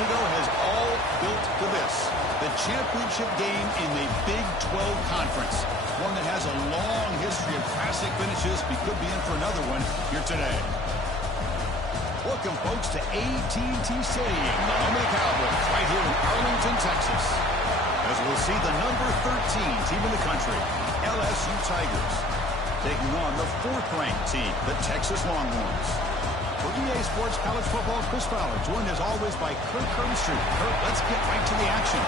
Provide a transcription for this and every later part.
ago has all built to this. The championship game in the Big 12 Conference. One that has a long history of classic finishes. We could be in for another one here today. Welcome, folks, to AT&T Stadium, the home of the Cowboys, right here in Arlington, Texas. As we'll see the number 13 team in the country, LSU Tigers, taking on the 4th-ranked team, the Texas Longhorns. For EA Sports College Football, Chris Fowler, joined as always by Kirk Herbstreit. Kirk, let's get right to the action.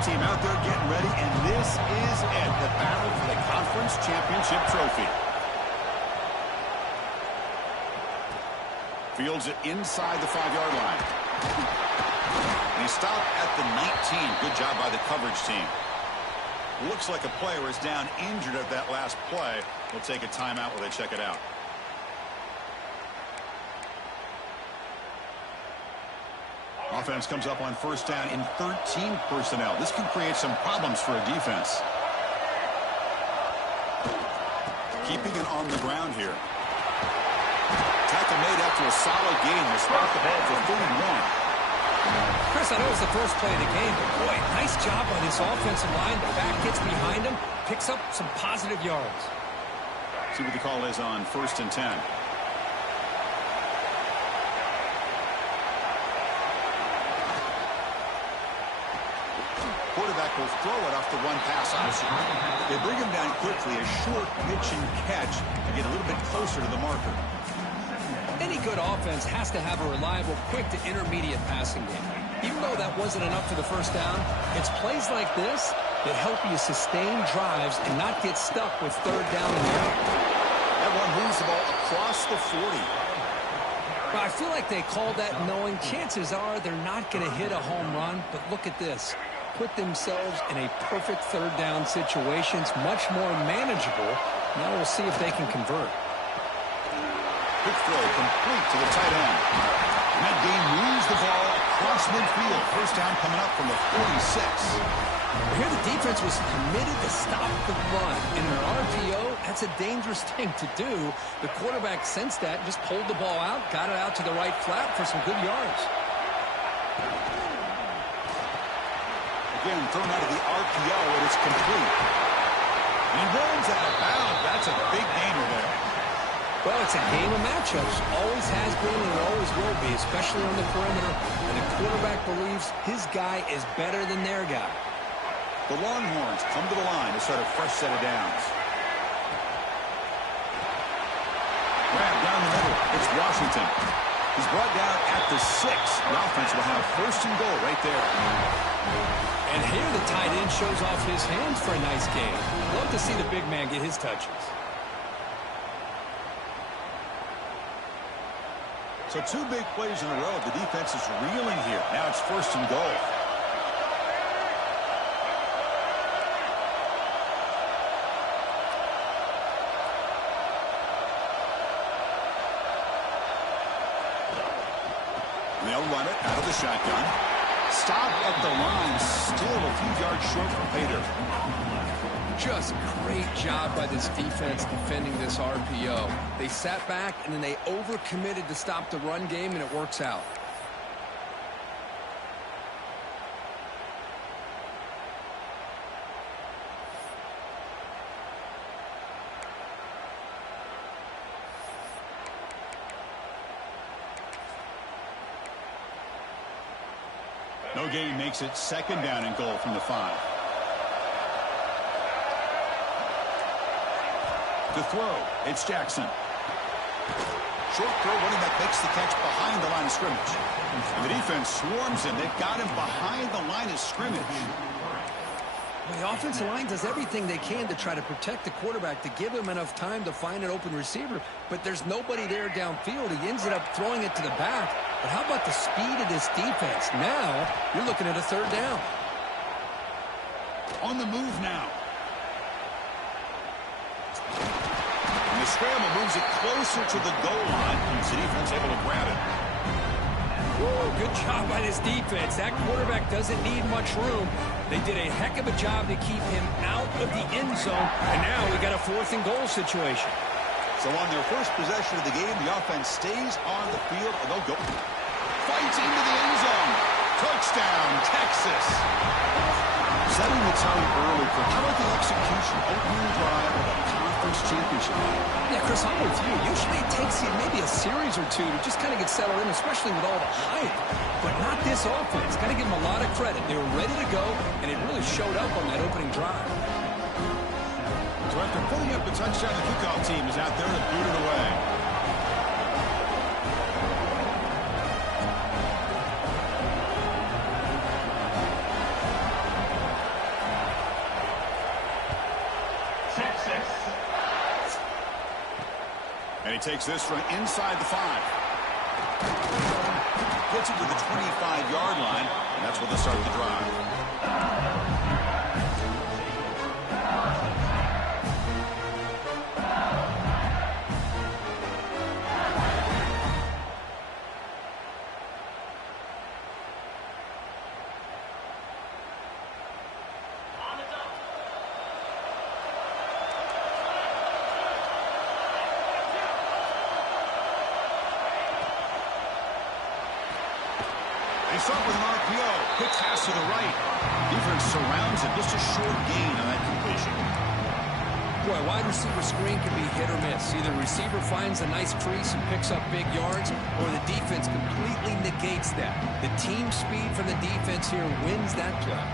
Team out there getting ready, and this is it, the battle for the conference championship trophy. Fields it inside the 5-yard line. And he stopped at the 19. Good job by the coverage team. Looks like a player is down injured at that last play. We'll take a timeout while they check it out. Offense comes up on first down in 13 personnel. This can create some problems for a defense. Keeping it on the ground here. Tackle made after a solid gain. They spot the ball for 41. Chris, I know it's the first play of the game, but boy, nice job by this offensive line. The back gets behind him, picks up some positive yards. See what the call is on first and 10. Quarterback will throw it off the run pass option. They bring him down quickly, a short pitch and catch to get a little bit closer to the marker. Any good offense has to have a reliable, quick to intermediate passing game. Even though that wasn't enough for the first down, it's plays like this that help you sustain drives and not get stuck with third down and out. That one moves the ball across the 40. Well, I feel like they called that knowing chances are they're not going to hit a home run, but look at this. Put themselves in a perfect third down situation. It's much more manageable. Now we'll see if they can convert. Quick throw complete to the tight end. And that game moves the ball across midfield. First down coming up from the 46. Here the defense was committed to stop the run. In an RPO, that's a dangerous thing to do. The quarterback sensed that, just pulled the ball out, got it out to the right flat for some good yards. Again, thrown out of the RPO, and it's complete. He runs out of bounds. That's a big gainer there. Well, it's a game of matchups. Always has been and it always will be, especially on the perimeter. And the quarterback believes his guy is better than their guy. The Longhorns come to the line to start a fresh set of downs. Grab down the middle. It's Washington. He's brought down at the 6. The offense will have first and goal right there. And here the tight end shows off his hands for a nice game. Love to see the big man get his touches. So 2 big plays in a row. The defense is reeling here. Now it's first and goal. They'll run it out of the shotgun. Stop at the line. Still a few yards short from Pater. Just great job by this defense defending this RPO. They sat back and then they overcommitted to stop the run game, and it works out. No gain makes it second down and goal from the 5. To throw, it's Jackson. Short throw, running back makes the catch behind the line of scrimmage. And the defense swarms him. They've got him behind the line of scrimmage. Well, the offensive line does everything they can to try to protect the quarterback, to give him enough time to find an open receiver, but there's nobody there downfield. He ends up throwing it to the back. But how about the speed of this defense? Now you're looking at a third down. On the move now. And the scramble moves it closer to the goal line. It's the defense able to grab it. Woo, good job by this defense. That quarterback doesn't need much room. They did a heck of a job to keep him out of the end zone, and now we got a 4th and goal situation. So on their first possession of the game, the offense stays on the field, and they'll go. Fights into the end zone. Touchdown, Texas. Setting the tone early for how about the execution? Opening drive of a conference championship. Yeah, Chris, I'm with you. Usually it takes you maybe a series or two to just kind of get settled in, especially with all the hype. But not this offense. Got to give them a lot of credit. They were ready to go, and it really showed up on that opening drive. So after putting up a touchdown, the kickoff team is out there to boot it away. And he takes this from inside the 5. Gets it to the 25-yard line, and that's where they'll start the drive. They start with an RPO. Quick pass to the right. Defense surrounds him. Just a short gain on that completion. Boy, wide receiver screen can be hit or miss. Either receiver finds a nice crease and picks up big yards, or the defense completely negates that. The team speed from the defense here wins that play.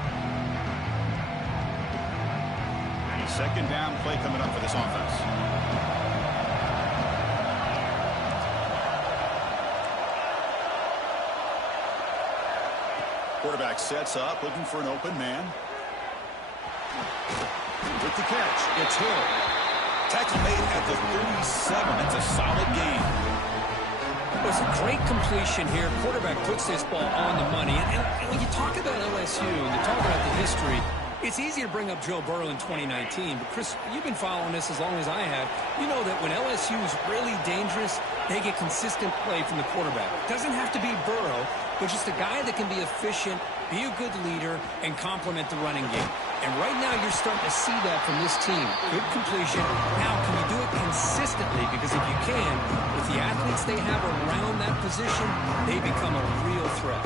Second down play coming up for this offense. Quarterback sets up, looking for an open man. With the catch, it's Hill. Tackle made at the 37. That's a solid gain. It was a great completion here. Quarterback puts this ball on the money. And when you talk about LSU and you talk about the history, it's easy to bring up Joe Burrow in 2019. But, Chris, you've been following this as long as I have. You know that when LSU is really dangerous, they get consistent play from the quarterback. It doesn't have to be Burrow, but just a guy that can be efficient, be a good leader, and complement the running game. And right now you're starting to see that from this team. Good completion. Now, can you do it consistently? Because if you can, with the athletes they have around that position, they become a real threat.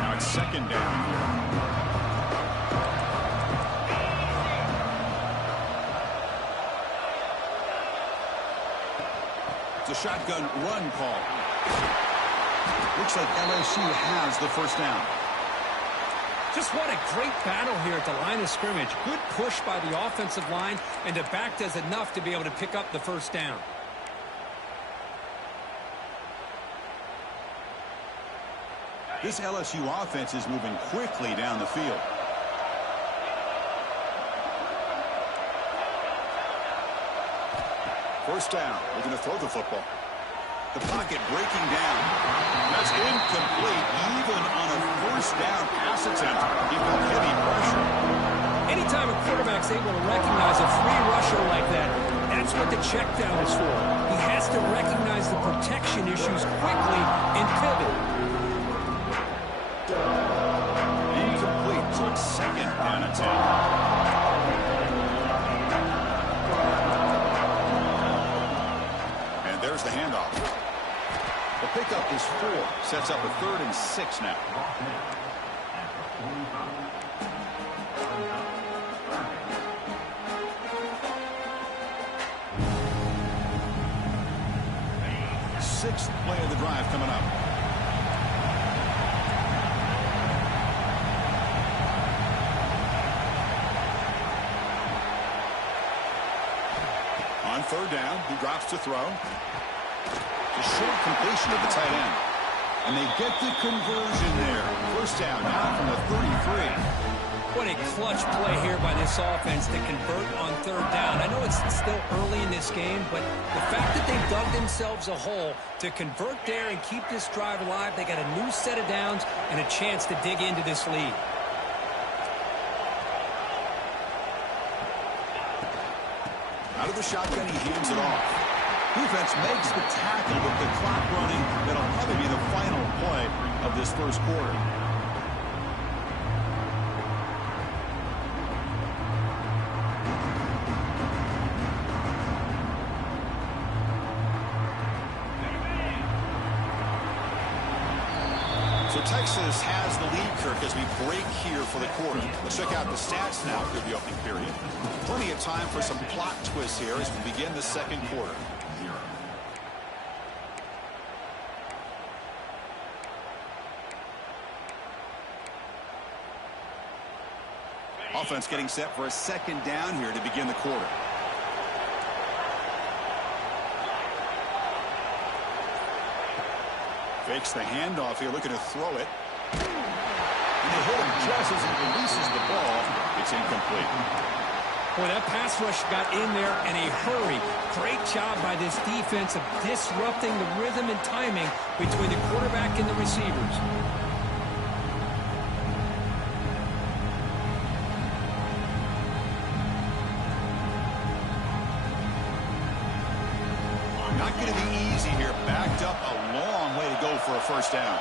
Now it's second down here. A shotgun run call. Looks like LSU has the first down. Just what a great battle here at the line of scrimmage. Good push by the offensive line, and the back does enough to be able to pick up the first down. This LSU offense is moving quickly down the field. First down, looking to throw the football. The pocket breaking down. That's incomplete, even on a first down pass attempt. He felt heavy pressure. Anytime a quarterback's able to recognize a free rusher like that, that's what the check down is for. He has to recognize the protection issues quickly and pivot. Incomplete, so it's second down and 10. There's the handoff. The pickup is 4. Sets up a 3rd and 6 now. Sixth play of the drive coming up. On third down, he drops to throw. A short completion of the tight end. And they get the conversion there. First down now from the 33. What a clutch play here by this offense to convert on third down. I know it's still early in this game, but the fact that they've dug themselves a hole to convert there and keep this drive alive, they got a new set of downs and a chance to dig into this lead. Out of the shotgun, he hands it off. Defense makes the tackle with the clock running. That'll probably be the final play of this first quarter. So Texas has the lead, Kirk, as we break here for the quarter. Let's check out the stats now through the opening period. Plenty of time for some plot twists here as we begin the second quarter. Offense getting set for a second down here to begin the quarter. Fakes the handoff here, looking to throw it. And they hit him just as he releases the ball. It's incomplete. Boy, that pass rush got in there in a hurry. Great job by this defense of disrupting the rhythm and timing between the quarterback and the receivers. Not going to be easy here. Backed up a long way to go for a first down.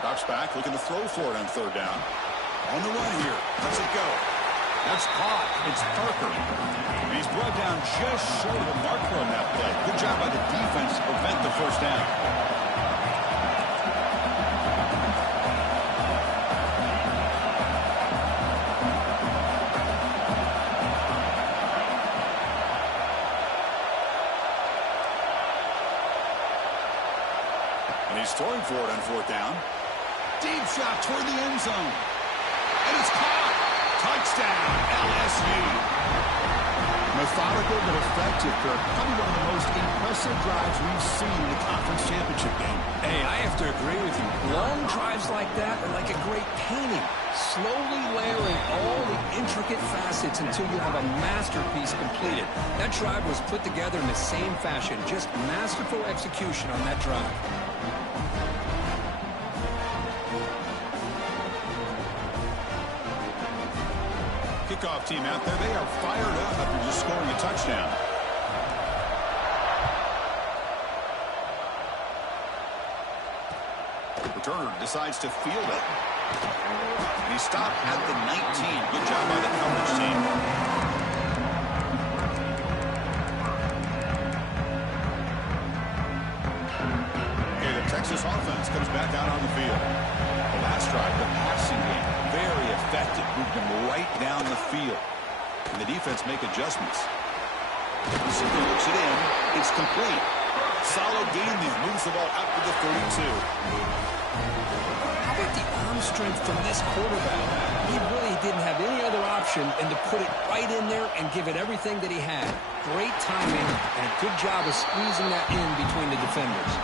Drops back, looking to throw for it on third down. On the run here. Let's it go. That's caught. It's Parker. And he's brought down just short of a marker on that play. Good job by the defense to prevent the first down. He's throwing for it on fourth down. Deep shot toward the end zone. And it's caught. Touchdown, LSU. Methodical but effective, Kirk. Probably one of the most impressive drives we've seen in the conference championship game. Hey, I have to agree with you. Long drives like that are like a great painting. Slowly layering all the intricate facets until you have a masterpiece completed. That drive was put together in the same fashion. Just masterful execution on that drive. Kickoff team out there. They are fired up after just scoring a touchdown. Returner decides to field it. And he stopped at the 19. Good job by the coverage team. Okay, the Texas offense comes back out on the field. The last drive, the passing game, very effective. Moved them right down the field. And the defense make adjustments. Receiver looks it in. It's complete. Solid gain there. Moves the ball up to the 32. How about the arm strength from this quarterback? He really didn't have any other option than to put it right in there and give it everything that he had. Great timing and a good job of squeezing that in between the defenders.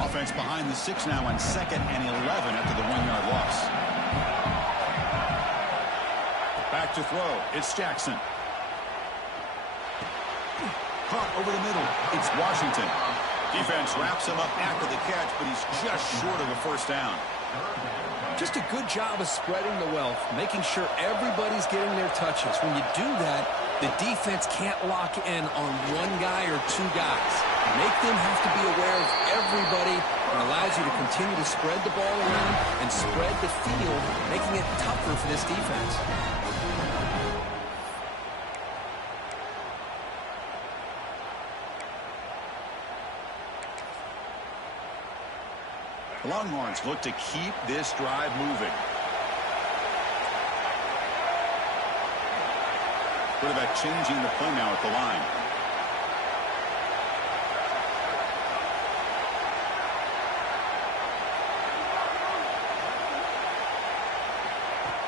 Offense behind the 6 now on 2nd and 11 after the 1-yard loss. Back to throw. It's Jackson. Caught over the middle. It's Washington. Defense wraps him up after the catch, but he's just short of a first down. Just a good job of spreading the wealth, making sure everybody's getting their touches. When you do that, the defense can't lock in on one guy or two guys. Make them have to be aware of everybody, and allows you to continue to spread the ball around and spread the field, making it tougher for this defense. The Longhorns look to keep this drive moving. Quarterback changing the play now at the line.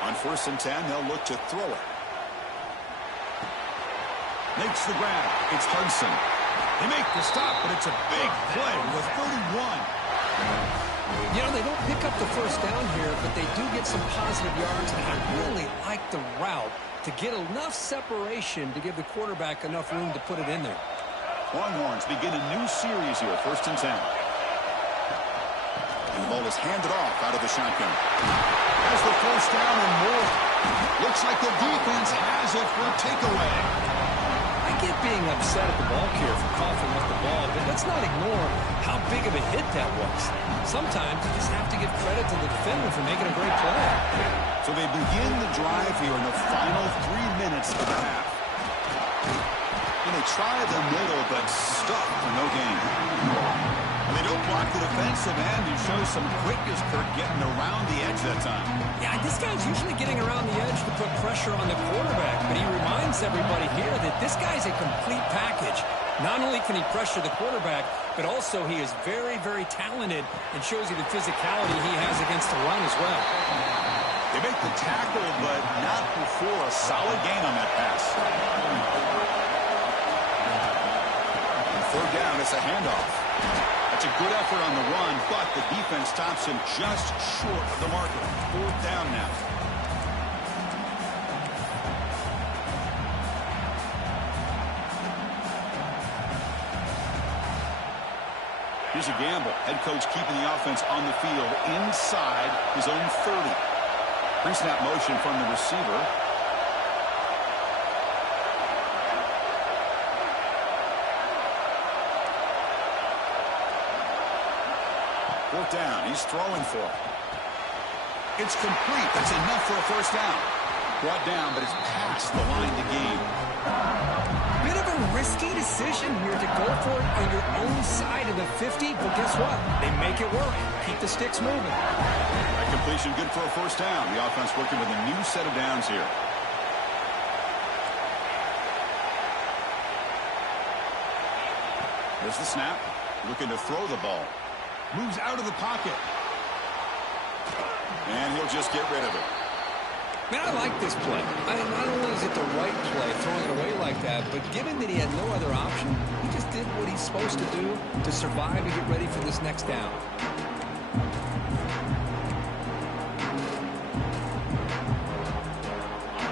On 1st and 10, they'll look to throw it. Makes the grab. It's Hudson. They make the stop, but it's a big play with 31. You know, they don't pick up the first down here, but they do get some positive yards, and I really like the route to get enough separation to give the quarterback enough room to put it in there. Longhorns begin a new series here, 1st and 10. And the ball is handed off out of the shotgun. Has the first down and more. Looks like the defense has it for a takeaway. I get being upset at the ball carrier for coughing up the ball, but let's not ignore how big of a hit that was. Sometimes you just have to give credit to the defender for making a great play. So they begin the drive here in the final 3 minutes of the half. And they try the middle, but stuck for no gain. And they don't block the defensive end and show some quickness, Kirk, getting around the edge that time. Yeah, this guy's usually getting around the edge to put pressure on the quarterback, but he reminds everybody here that this guy's a complete package. Not only can he pressure the quarterback, but also he is very, very talented and shows you the physicality he has against the run as well. They make the tackle, but not before a solid gain on that pass. And 3rd down, it's a handoff. That's a good effort on the run, but the defense stops him just short of the marker. 4th down now. Here's a gamble. Head coach keeping the offense on the field inside his own 30. Pre-snap motion from the receiver. Fourth down. He's throwing for it. It's complete. That's enough for a first down. Brought down, but it's past the line to gain. Bit of a risky decision here to go for it on your own side of the 50, but guess what? They make it work. Keep the sticks moving. That completion good for a first down. The offense working with a new set of downs here. There's the snap. Looking to throw the ball. Moves out of the pocket. And he'll just get rid of it. Man, I like this play. Not only is it the right play, throwing it away like that, but given that he had no other option, he just did what he's supposed to do to survive and get ready for this next down.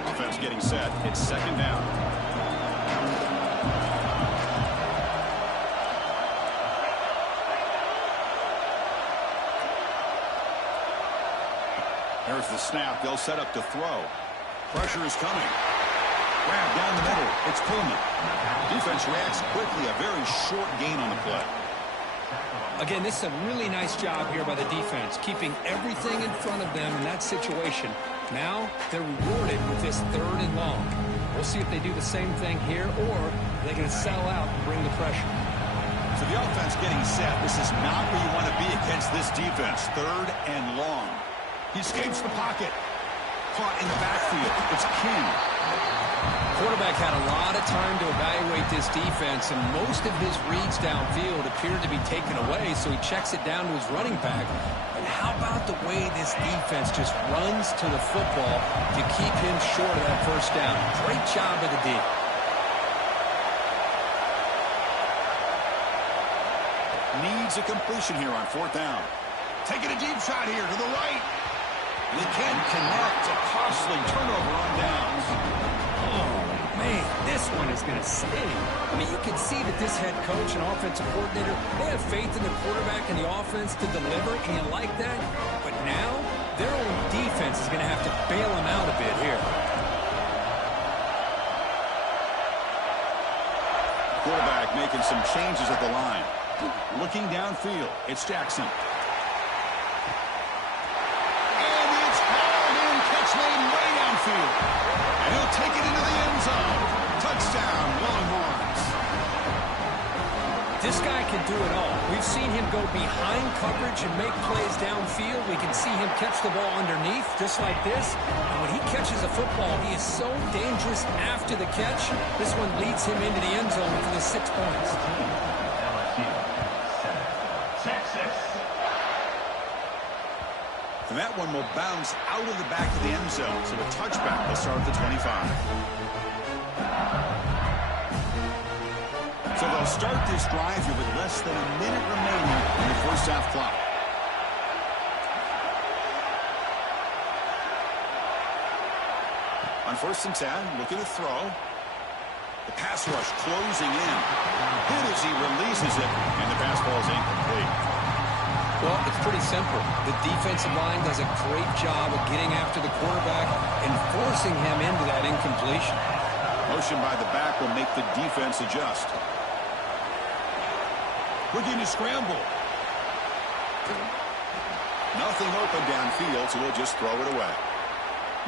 Offense getting set. It's 2nd down. There's the snap. They'll set up to throw. Pressure is coming. Grab down the middle. It's Pullman. Defense reacts quickly. A very short gain on the play. Again, this is a really nice job here by the defense, keeping everything in front of them in that situation. Now they're rewarded with this 3rd and long. We'll see if they do the same thing here, or they're going to sell out and bring the pressure. So the offense getting set. This is not where you want to be against this defense. 3rd and long. He escapes the pocket. Caught in the backfield. It's King. Quarterback had a lot of time to evaluate this defense, and most of his reads downfield appeared to be taken away, so he checks it down to his running back. But how about the way this defense just runs to the football to keep him short of that first down? Great job of the D. Needs a completion here on 4th down. Taking a deep shot here to the right. They can't connect. A costly turnover on downs. Oh, man, this one is going to sting. I mean, you can see that this head coach and offensive coordinator, they have faith in the quarterback and the offense to deliver, and you like that. But now, their own defense is going to have to bail them out a bit here. Quarterback making some changes at the line. Looking downfield, it's Jackson. Made way downfield. And he'll take it into the end zone. Touchdown, Longhorns. This guy can do it all. We've seen him go behind coverage and make plays downfield. We can see him catch the ball underneath, just like this. And when he catches a football, he is so dangerous after the catch. This one leads him into the end zone for the 6 points. And that one will bounce out of the back of the end zone. So a touchback will start at the 25. So they'll start this drive here with less than a minute remaining in the first half clock. On 1st and 10, looking to throw. The pass rush closing in. Hit as he releases it, and the pass ball is incomplete. Well, it's pretty simple. The defensive line does a great job of getting after the quarterback and forcing him into that incompletion. Motion by the back will make the defense adjust. Looking to scramble. Nothing open downfield, so he'll just throw it away.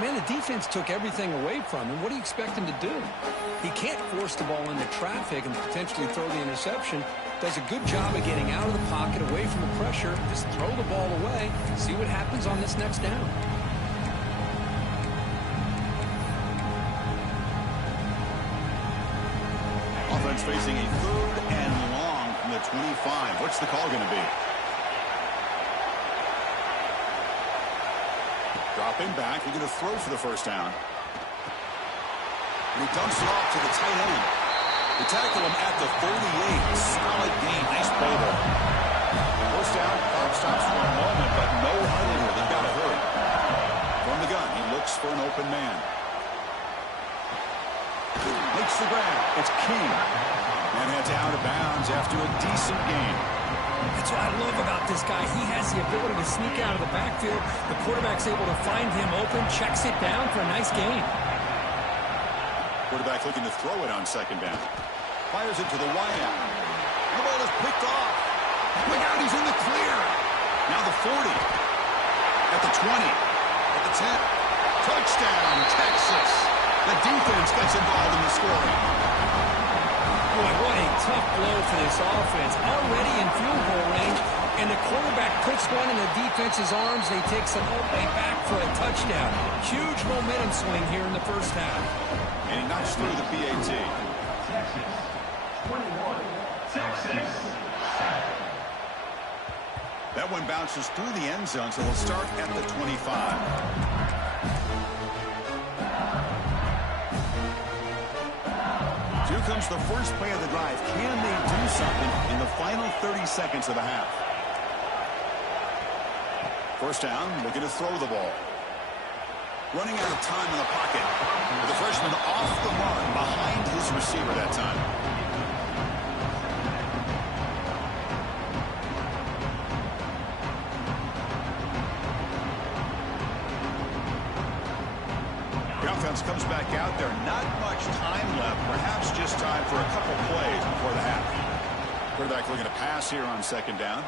Man, the defense took everything away from him. What do you expect him to do? He can't force the ball into traffic and potentially throw the interception. Does a good job of getting out of the pocket, away from the pressure. Just throw the ball away. See what happens on this next down. Offense facing a 3rd and long from the 25. What's the call going to be? Dropping back, we're going to throw for the first down. And he dumps it off to the tight end. They tackle him at the 38. Solid gain. Nice play there. First down, clock stops for a moment, but no hurry here. They've got to hurry. From the gun, he looks for an open man. Makes the grab. It's King. And heads out of bounds after a decent gain. That's what I love about this guy. He has the ability to sneak out of the backfield. The quarterback's able to find him open, checks it down for a nice gain. Quarterback looking to throw it on 2nd down. Fires it to the wideout. The ball is picked off. Look out, he's in the clear. Now the 40. At the 20. At the 10. Touchdown, Texas. The defense gets involved in the scoring. Boy, what a tough blow for this offense. Already in field goal range, and the quarterback puts one in the defense's arms, and he takes them all the way back for a touchdown. Huge momentum swing here in the first half. And he knocks through the PAT. Texas, 21, Texas. That one bounces through the end zone, so they'll start at the 25. Here comes the first play of the drive. Can they do something in the final 30 seconds of the half? First down, looking to throw the ball. Running out of time in the pocket. The freshman off the mark behind his receiver that time. The offense comes back out there. Not much time left. Perhaps just time for a couple plays before the half. Quarterback looking to pass here on 2nd down.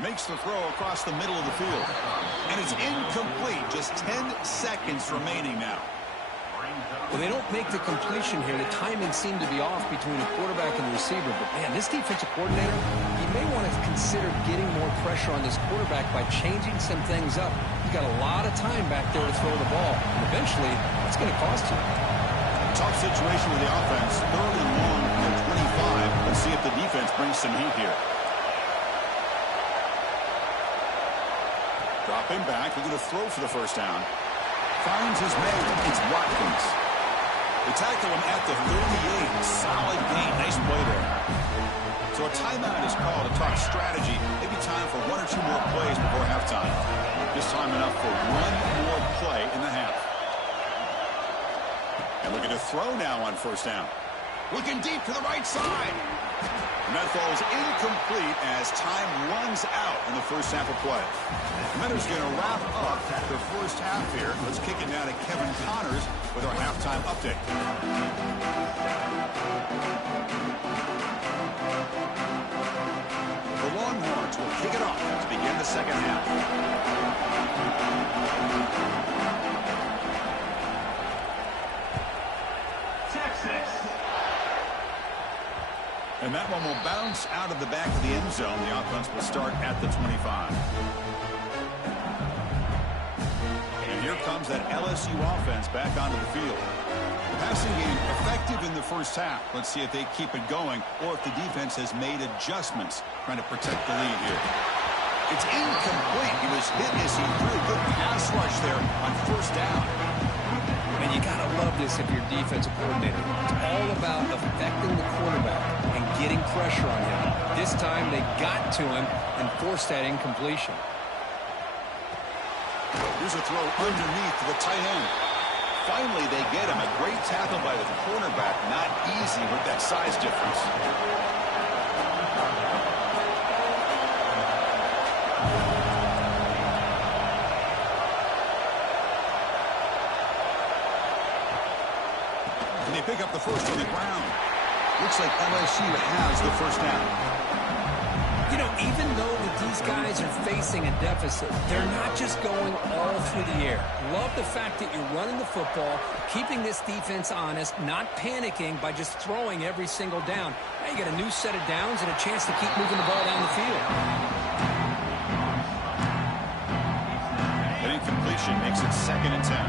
Makes the throw across the middle of the field. And it's incomplete. Just 10 seconds remaining now. Well, they don't make the completion here. The timing seemed to be off between the quarterback and the receiver. But, man, this defensive coordinator, he may want to consider getting more pressure on this quarterback by changing some things up. He's got a lot of time back there to throw the ball. And eventually, it's going to cost him. Tough situation with the offense. 3rd and long at 25. Let's see if the defense brings some heat here. Dropping back. We're going to throw for the first down. Finds his man. It's Watkins. They tackle him at the 38. Solid gain. Nice play there. So a timeout is called to talk strategy. Maybe time for 1 or 2 more plays before halftime. Just time enough for 1 more play in the half. And looking to throw now on first down. Looking deep to the right side. And that falls incomplete as time runs out in the first half of play. The Mentor's going to wrap up the first half here. Let's kick it down to Kevin Connors with our halftime update. The Longhorns will kick it off to begin the second half. And that one will bounce out of the back of the end zone. The offense will start at the 25. And here comes that LSU offense back onto the field. The passing game effective in the first half. Let's see if they keep it going or if the defense has made adjustments trying to protect the lead here. It's incomplete. He was hit as he threw a good pass rush there on first down. And you got to love this if you're defensive coordinator. It's all about affecting the quarterback and getting pressure on him. This time they got to him and forced that incompletion. Here's a throw underneath to the tight end. Finally, they get him. A great tackle by the cornerback. Not easy with that size difference. And they pick up the first on the ground. Looks like LSU has the first down. You know, even though that these guys are facing a deficit, they're not just going all through the air. Love the fact that you're running the football, keeping this defense honest, not panicking by just throwing every single down. Now you got a new set of downs and a chance to keep moving the ball down the field. An incompletion makes it 2nd and 10.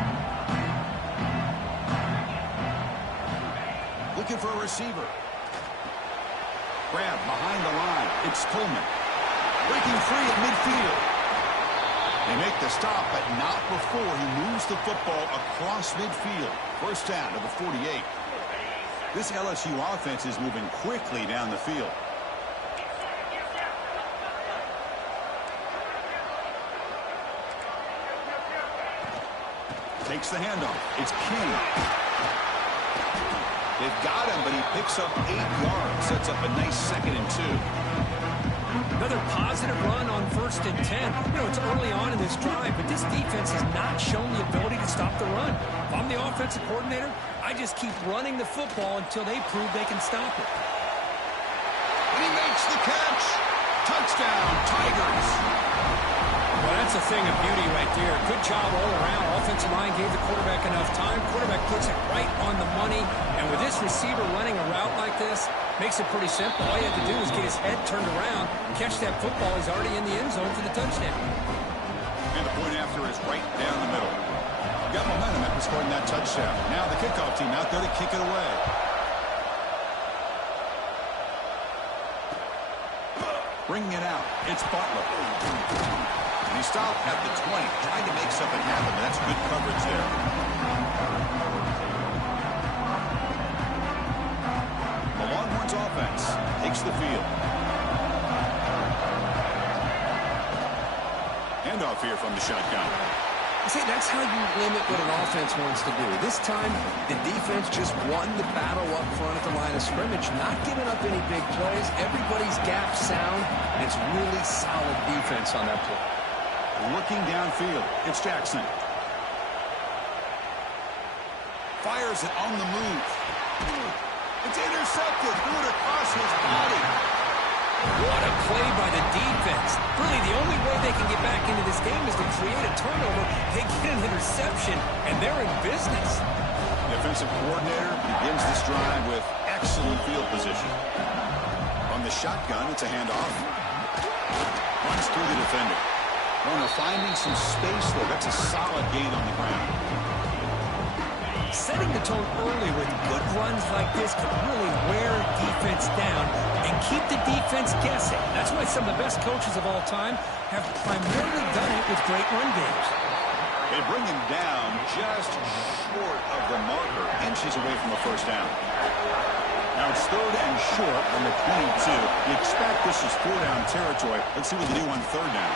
Looking for a receiver. Grab behind the line. It's Coleman. Breaking free at midfield. They make the stop, but not before he moves the football across midfield. First down to the 48. This LSU offense is moving quickly down the field. Takes the handoff. It's King. They've got him, but he picks up 8 yards. Sets up a nice 2nd and 2. Another positive run on 1st and 10. You know, it's early on in this drive, but this defense has not shown the ability to stop the run. If I'm the offensive coordinator, I just keep running the football until they prove they can stop it. And he makes the catch. Touchdown, Tigers. Well, that's a thing of beauty right there. Good job all around. Offensive line gave the quarterback enough time. Quarterback puts it right on the money. And with this receiver running a route like this, makes it pretty simple. All you have to do is get his head turned around, catch that football. He's already in the end zone for the touchdown. And the point after is right down the middle. Got momentum after scoring that touchdown. Now the kickoff team out there to kick it away. Bringing it out. It's Butler. And he stopped at the 20, trying to make something happen. But that's good coverage there. The Longhorns offense takes the field. Handoff here from the shotgun. See, that's how you limit what an offense wants to do. This time, the defense just won the battle up front at the line of scrimmage, not giving up any big plays. Everybody's gap sound, and it's really solid defense on that play. Looking downfield, it's Jackson. Fires it on the move. It's intercepted. Threw it across his body. What a play by the defense. Really, the only way they can get back into this game is to create a turnover. They get an interception, and they're in business. The offensive coordinator begins this drive with excellent field position. On the shotgun, it's a handoff. Runs through the defender. Runner finding some space there. That's a solid gain on the ground. Setting the tone early with good runs like this can really wear defense down and keep the defense guessing. That's why some of the best coaches of all time have primarily done it with great run games. They bring him down just short of the marker, inches away from the first down. Now it's 3rd and short on the 22. You expect this is 4-down territory. Let's see what they do on 3rd down.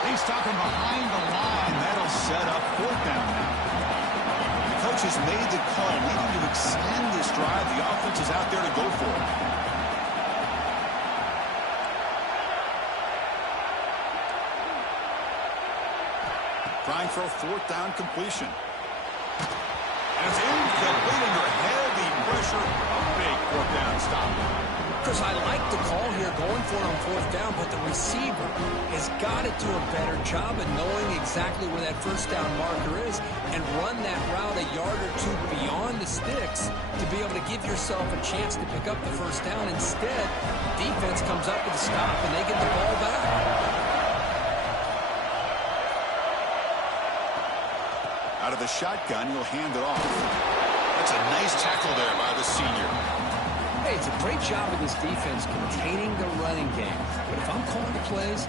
They stop him behind the line. That'll set up 4th down now. The coach has made the call, needing to extend this drive. The offense is out there to go for it. Trying for a 4th down completion. And it's incomplete under heavy pressure. A big 4th down stop. Because I like the call here going for it on 4th down, but the receiver has got to do a better job of knowing exactly where that 1st down marker is and run that route a yard or 2 beyond the sticks to be able to give yourself a chance to pick up the 1st down. Instead, defense comes up with a stop and they get the ball back. Out of the shotgun, he'll hand it off. That's a nice tackle there by the senior. Hey, it's a great job of this defense containing the running game. But if I'm calling the plays,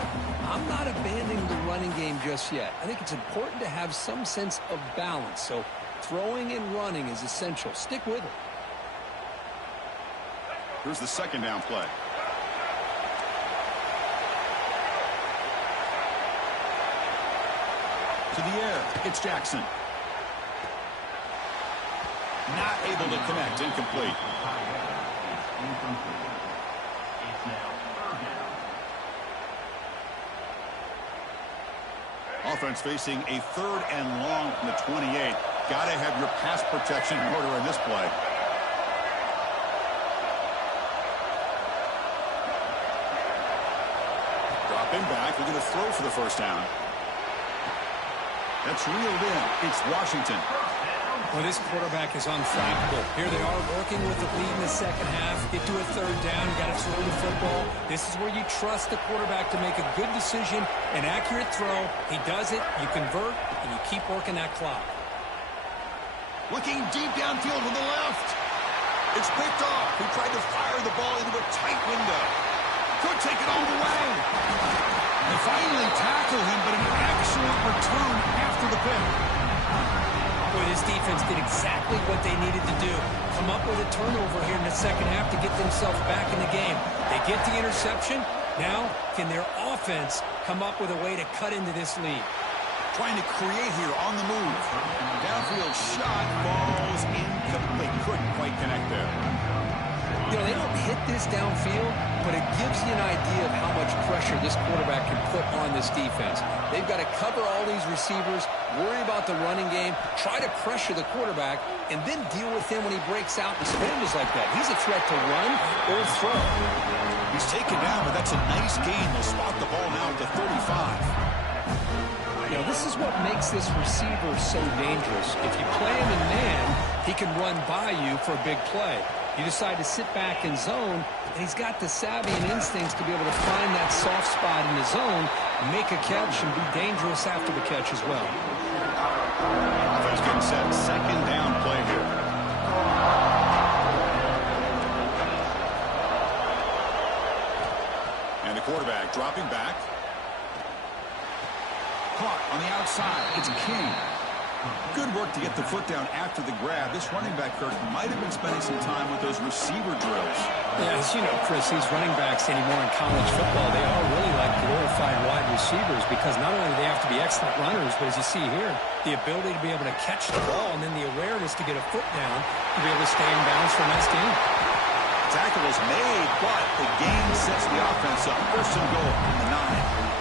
I'm not abandoning the running game just yet. I think it's important to have some sense of balance. So throwing and running is essential. Stick with it. Here's the second down play. To the air. It's Jackson. Not able to connect. Incomplete. Offense facing a 3rd and long from the 28. Got to have your pass protection in order in this play. Dropping back. We're going to throw for the first down. That's reeled in. It's Washington. Well, this quarterback is unflappable. Here they are working with the lead in the second half. Get to a 3rd down. You got to throw the football. This is where you trust the quarterback to make a good decision, an accurate throw. He does it. You convert, and you keep working that clock. Looking deep downfield to the left. It's picked off. He tried to fire the ball into a tight window. Could take it all the way. They finally tackle him, but an excellent return after the pick. Boy, this defense did exactly what they needed to do. Come up with a turnover here in the second half to get themselves back in the game. They get the interception. Now, can their offense come up with a way to cut into this lead? Trying to create here on the move. Downfield shot falls incomplete. Couldn't quite connect there. You know, they don't hit this downfield, but it gives you an idea of how much pressure this quarterback can put on this defense. They've got to cover all these receivers, worry about the running game, try to pressure the quarterback, and then deal with him when he breaks out and scrambles like that. He's a threat to run or throw. He's taken down, but that's a nice gain. They'll spot the ball now at the 35. You know, this is what makes this receiver so dangerous. If you play him in man, he can run by you for a big play. You decide to sit back in zone, and he's got the savvy and instincts to be able to find that soft spot in the zone, make a catch, and be dangerous after the catch as well. Offense getting set. Second down play here. And the quarterback dropping back. Caught on the outside. It's King. Good work to get the foot down after the grab. This running back, Kirk, might have been spending some time with those receiver drills. Yeah, as you know, Chris, these running backs anymore in college football, they are really like glorified wide receivers because not only do they have to be excellent runners, but as you see here, the ability to be able to catch the ball and then the awareness to get a foot down to be able to stay in bounds for a nice game. Tackle is made, but the gain sets the offense up. First and goal from the 9.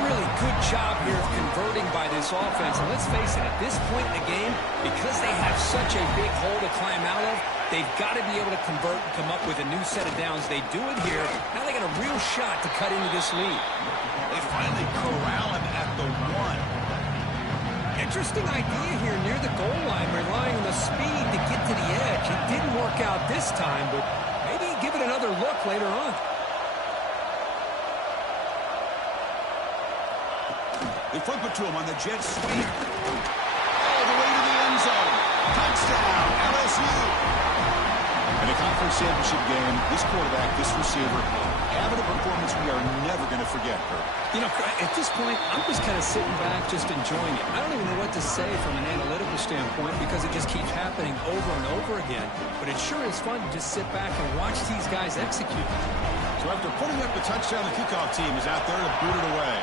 Really good job here of converting by this offense. And let's face it, at this point in the game, because they have such a big hole to climb out of, they've got to be able to convert and come up with a new set of downs. They do it here. Now they got a real shot to cut into this lead. They finally corral him at the 1. Interesting idea here near the goal line, relying on the speed to get to the edge. It didn't work out this time, but maybe give it another look later on. They flip it to him on the jet sweep. All the way to the end zone. Touchdown, LSU. In a conference championship game, this quarterback, this receiver, having a performance we are never going to forget, Kirk. You know, at this point, I'm just kind of sitting back, just enjoying it. I don't even know what to say from an analytical standpoint because it just keeps happening over and over again. But it sure is fun to just sit back and watch these guys execute. So after putting up the touchdown, the kickoff team is out there to boot it away.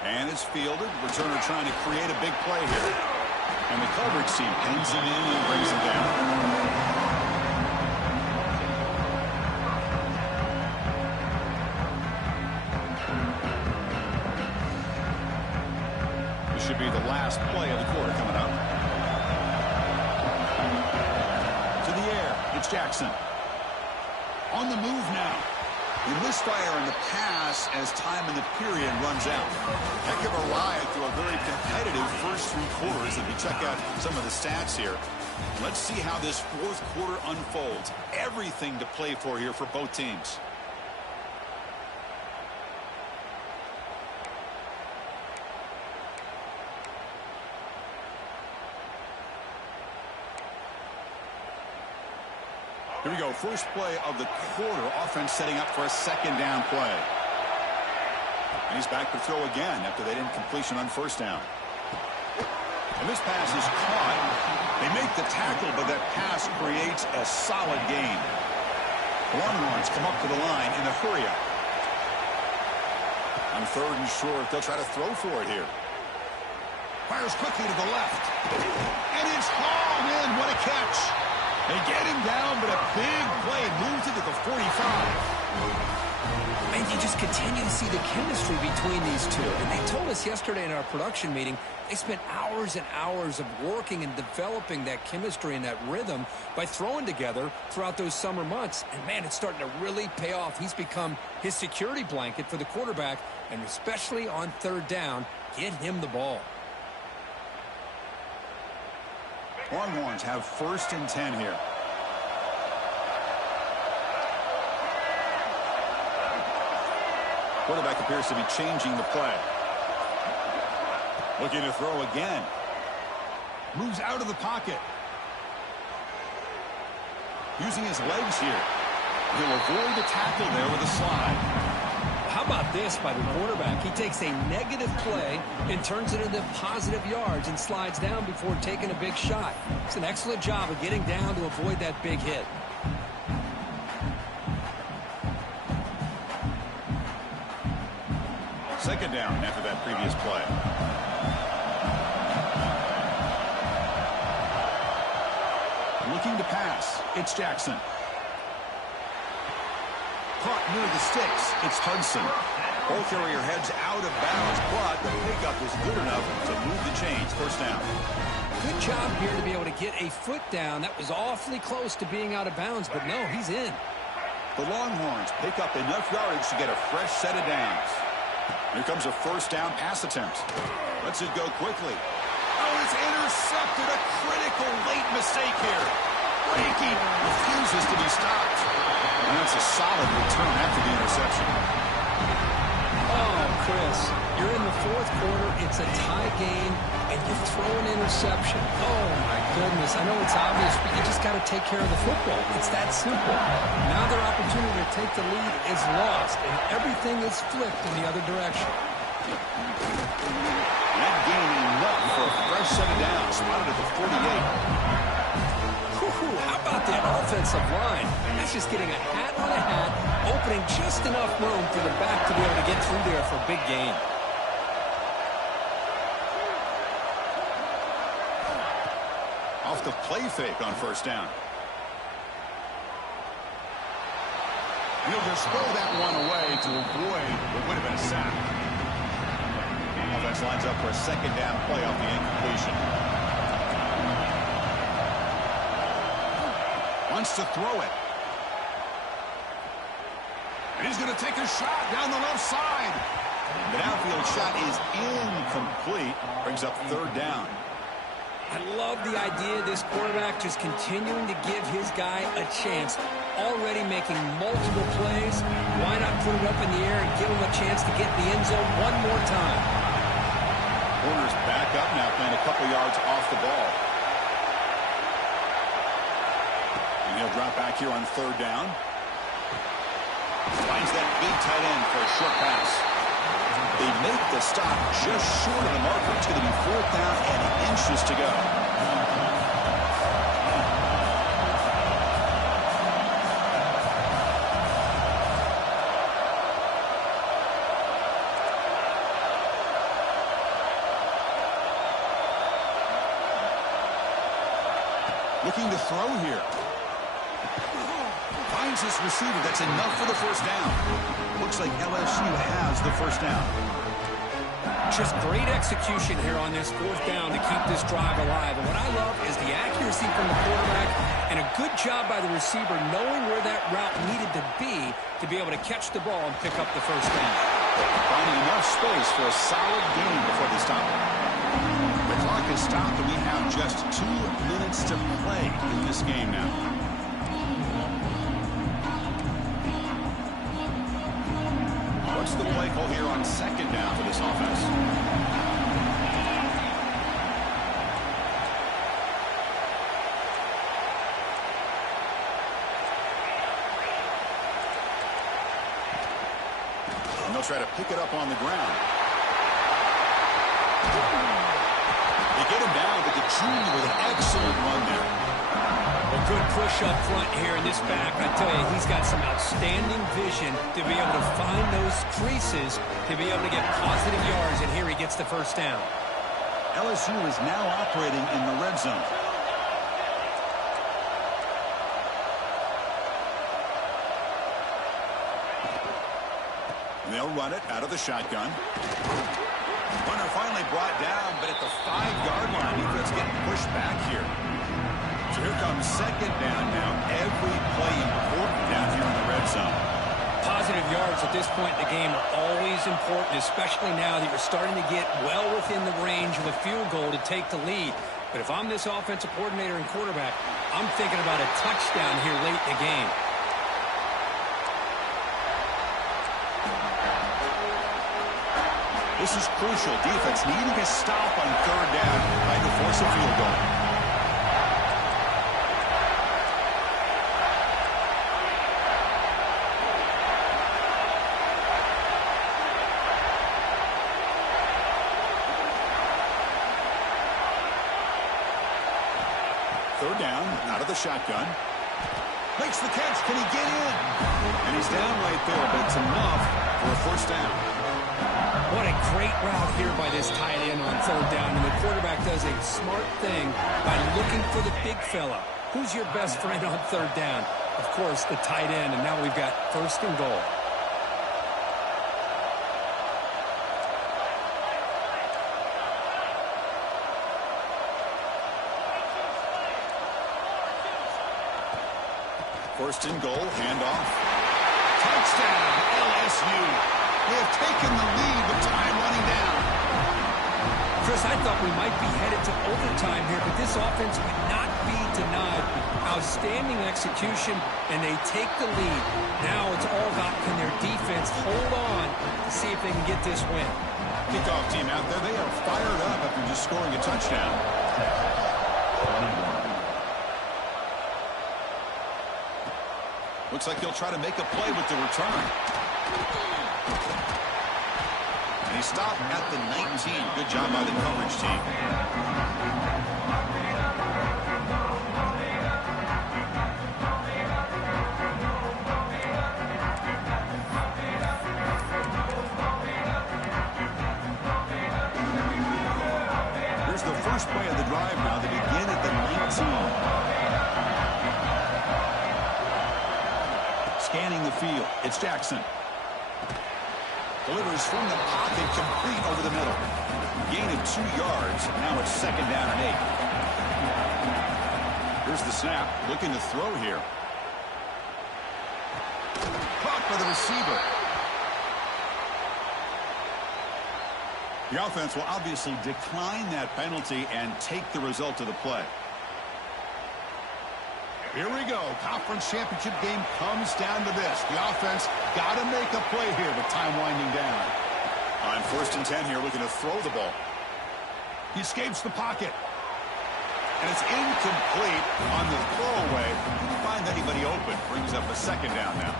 And it's fielded. Returner trying to create a big play here. And the coverage team pins him in and brings him down. This should be the last play of the quarter coming up. To the air. It's Jackson. On the move now. A misfire in the pass as time in the period runs out. Heck of a ride through a very competitive first 3 quarters. If you check out some of the stats here, let's see how this fourth quarter unfolds. Everything to play for here for both teams. Here we go. First play of the quarter. Offense setting up for a second down play. And he's back to throw again after they didn't completion on first down. And this pass is caught. They make the tackle, but that pass creates a solid gain. Longhorns come up to the line in a hurry-up. On third and short, they'll try to throw for it here. Fires quickly to the left. And it's hauled in. What a catch. They get him down, but a big play moves it to the 45. And you just continue to see the chemistry between these two. And they told us yesterday in our production meeting, they spent hours and hours of working and developing that chemistry and that rhythm by throwing together throughout those summer months. And, man, it's starting to really pay off. He's become his security blanket for the quarterback, and especially on third down, get him the ball. Longhorns have 1st and 10 here. Quarterback appears to be changing the play. Looking to throw again. Moves out of the pocket. Using his legs here. He'll avoid the tackle there with a slide. How about this by the quarterback? He takes a negative play and turns it into positive yards and slides down before taking a big shot. It's an excellent job of getting down to avoid that big hit. Second down after that previous play. Looking to pass. It's Jackson. Caught near the sticks. It's Hudson. Ball carrier heads out of bounds, but the pickup was good enough to move the chains. First down. Good job here to be able to get a foot down. That was awfully close to being out of bounds, but no, he's in. The Longhorns pick up enough yardage to get a fresh set of downs. Here comes a first down pass attempt. Lets it go quickly. Oh, it's intercepted. A critical late mistake here. Breaking. Refuses to be stopped. And that's a solid return after the interception. Oh, Chris, you're in the fourth quarter. It's a tie game, and you throw an interception. Oh, my goodness. I know it's obvious, but you just got to take care of the football. It's that simple. Now their opportunity to take the lead is lost, and everything is flipped in the other direction. That gain enough for a fresh set of downs. Spotted at the 48. How about that offensive line? That's just getting a hat on a hat, opening just enough room for the back to be able to get through there for a big gain. Off the play fake on first down. He'll just throw that one away to avoid what would have been a sack. Offense lines up for a second down play off the incompletion. Wants to throw it. And he's going to take a shot down the left side. The downfield shot is incomplete. Brings up third down. I love the idea of this quarterback just continuing to give his guy a chance. Already making multiple plays. Why not put it up in the air and give him a chance to get in the end zone one more time? Corner's back up now, playing a couple yards off the ball. And he'll drop back here on third down. Finds that big tight end for a short pass. They make the stop just short of the marker. It's going to be fourth down and inches to go. Looking to throw here. Finds this receiver. That's enough for the first down. Looks like LSU has the first down. Just great execution here on this fourth down to keep this drive alive. And what I love is the accuracy from the quarterback and a good job by the receiver knowing where that route needed to be able to catch the ball and pick up the first down. Finding enough space for a solid gain before they stop. The clock is stopped and we have just 2 minutes to play in this game now. What's the play call here on second down for this offense? He'll try to pick it up on the ground. They get him down, but the junior with an excellent run there. A good push up front here in this back. I tell you, he's got some outstanding vision to be able to find those creases, to be able to get positive yards, and here he gets the first down. LSU is now operating in the red zone. And they'll run it out of the shotgun. Runner finally brought down, but at the 5-yard line, defense getting pushed back here. So here comes second down now. Every play important down here in the red zone. Positive yards at this point in the game are always important, especially now that you're starting to get well within the range of a field goal to take the lead. But if I'm this offensive coordinator and quarterback, I'm thinking about a touchdown here late in the game. This is crucial. Defense needing a stop on third down, trying to force a field goal. Third down, out of the shotgun. Makes the catch. Can he get in? And he's down right there, but it's enough for a first down. What a great route here by this tight end on third down. And the quarterback does a smart thing by looking for the big fella. Who's your best friend on third down? Of course, the tight end. And now we've got first and goal. First and goal, handoff. Touchdown, LSU. They have taken the lead with time running down. Chris, I thought we might be headed to overtime here, but this offense could not be denied. Outstanding execution, and they take the lead. Now it's all about can their defense hold on to see if they can get this win. Kickoff team out there, they are fired up after just scoring a touchdown. Looks like he'll try to make a play with the return. And he stopped at the 19. Good job by the coverage team. Here's the first play of the drive now. They begin at the 19. Scanning the field. It's Jackson. Delivers from the pocket, complete over the middle. Gain of 2 yards. Now it's second down and 8. Here's the snap. Looking to throw here. Caught by the receiver. The offense will obviously decline that penalty and take the result of the play. Here we go. Conference championship game comes down to this. The offense got to make a play here with time winding down. On first and 10 here, looking to throw the ball. He escapes the pocket. And it's incomplete on the throwaway. Didn't find anybody open. Brings up a second down now.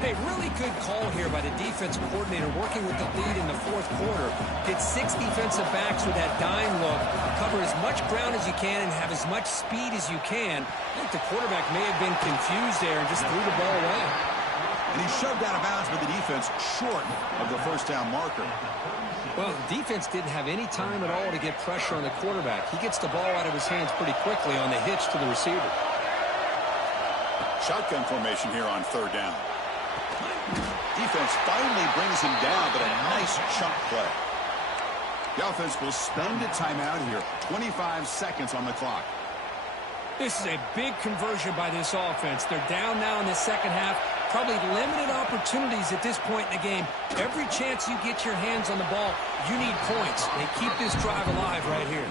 Hey, really good call here by the defensive coordinator working with the lead in the fourth quarter. Get 6 defensive backs with that dime look. Cover as much ground as you can and have as much speed as you can. I think the quarterback may have been confused there and just threw the ball away. And he shoved out of bounds with the defense short of the first down marker. Well, the defense didn't have any time at all to get pressure on the quarterback. He gets the ball out of his hands pretty quickly on the hitch to the receiver. Shotgun formation here on third down. Defense finally brings him down, but a nice chunk play. The offense will spend a timeout here. 25 seconds on the clock. This is a big conversion by this offense. They're down now in the second half. Probably limited opportunities at this point in the game. Every chance you get your hands on the ball, you need points. They keep this drive alive right here.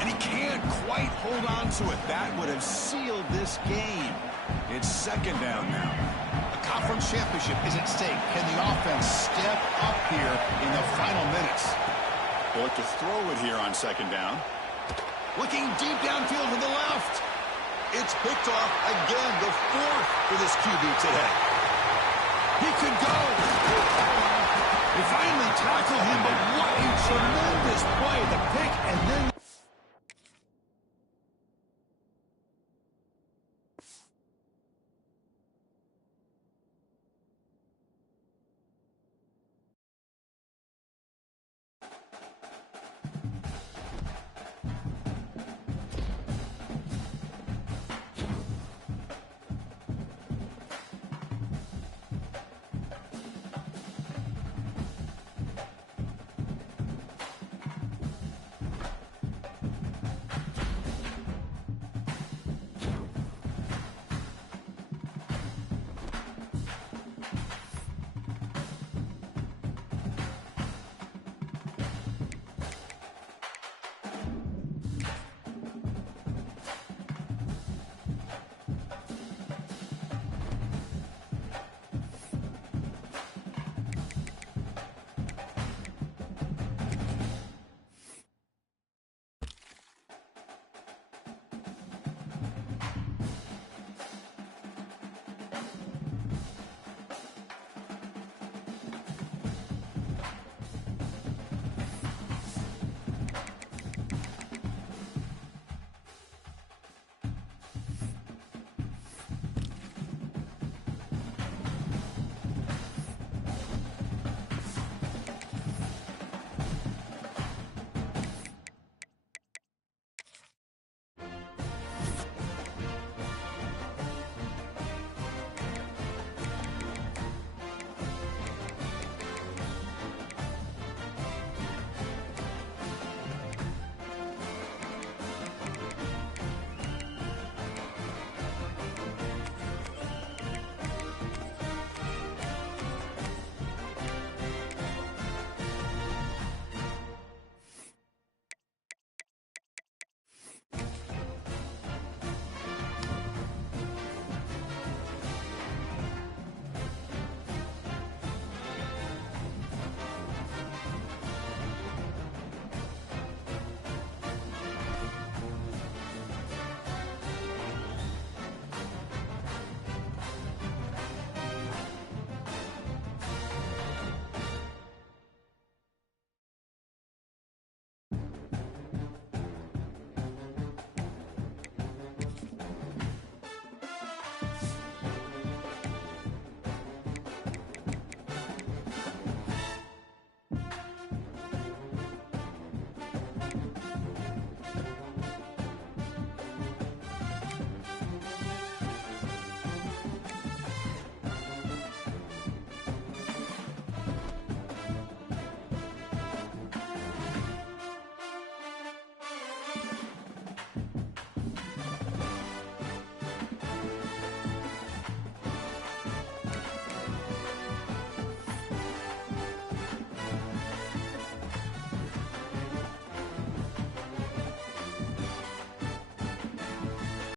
And he can't quite hold on to it. That would have sealed this game. It's second down now. Conference championship is at stake. Can the offense step up here in the final minutes? They'll look to throw it here on second down. Looking deep downfield to the left. It's picked off again, the 4th for this QB today. He could go. and then